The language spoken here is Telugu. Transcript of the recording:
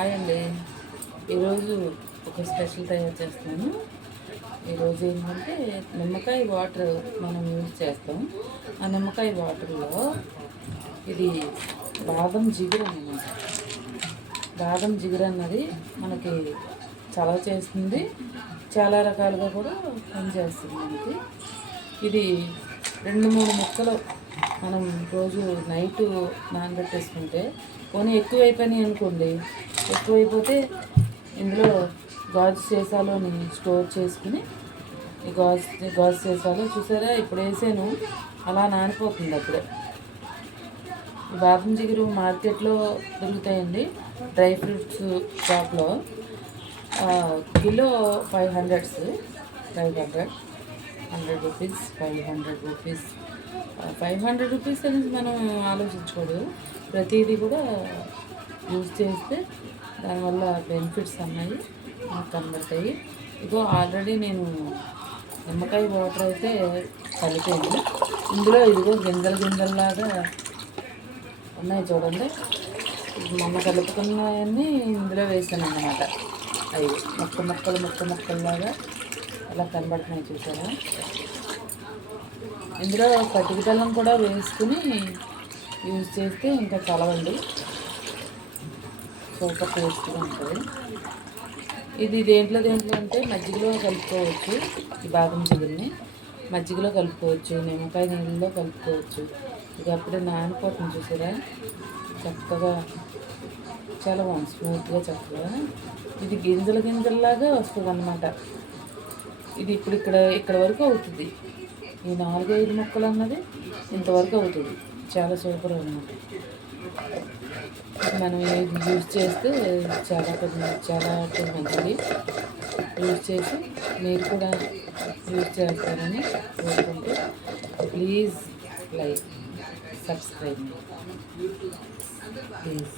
హాయ్ అండి. ఈరోజు ఒక స్పెషల్ తయారు చేస్తాను. ఈరోజు ఏంటంటే నిమ్మకాయ వాటర్ మనం యూజ్ చేస్తాం. ఆ నిమ్మకాయ వాటర్లో ఇది బాదం జిగురు అన్నమాట. బాదం జిగురు అన్నది మనకి చలవ చేస్తుంది, చాలా రకాలుగా కూడా పనిచేస్తుంది మనకి. ఇది 2-3 ముక్కలు మనం రోజు నైట్ నానబెట్టేసుకుంటే పోనీ ఎక్కువైపోయినాయి అనుకోండి, ఎక్కువైపోతే ఇందులో గాజు సీసాలోని స్టోర్ చేసుకుని ఈ గాజు సీసాలో చూసారా ఇప్పుడు వేసాను, అలా నానిపోతుంది అప్పుడే. ఈ బాదం జిగురు మార్కెట్లో దొరుకుతాయండి, డ్రై ఫ్రూట్స్ షాప్లో. Kilo 500 rupees, 500 rupees. 500 రూపీస్ అనేది మనం ఆలోచించకూడదు. ప్రతిదీ కూడా యూజ్ చేస్తే దానివల్ల బెనిఫిట్స్ అన్నాయి మనకు కనబడతాయి. ఇగో ఆల్రెడీ నేను నిమ్మకాయ వాటర్ అయితే కలిపాను. ఇందులో ఇదిగో గింజల్లాగా ఉన్నాయి చూడండి. మొన్న కలుపుకున్నవన్నీ ఇందులో వేసాను అన్నమాట. అవి ముక్కల్లాగా అలా కనబడుతున్నాయి చూసారా. ఇందులో పటిక బెల్లం కూడా వేసుకుని యూజ్ చేస్తే ఇంకా కలవండి, సూపర్ టేస్ట్గా ఉంటుంది. ఇది దేంట్లో అంటే మజ్జిగలో కలుపుకోవచ్చు. ఈ బాదం జిగురుని మజ్జిగలో కలుపుకోవచ్చు, నిమ్మకాయ నీళ్ళలో కలుపుకోవచ్చు. ఇది అప్పుడే నానిపోతుంది చూసారా, చక్కగా చాలా బాగుంది, స్మూత్గా చక్కగా. ఇది గింజల్లాగా వస్తుంది అన్నమాట. ఇది ఇప్పుడు ఇక్కడ వరకు అవుతుంది. ఈ 4-5 ముక్కలు అన్నది ఇంతవరకు అవుతుంది. చాలా సూపర్ అన్నమాట. మనం యూజ్ చేస్తే చాలా మంచిది. యూజ్ చేసి మీరు కూడా యూజ్ చేస్తారని కోరుకుంటూ ప్లీజ్ లైక్, సబ్స్క్రైబ్ ప్లీజ్.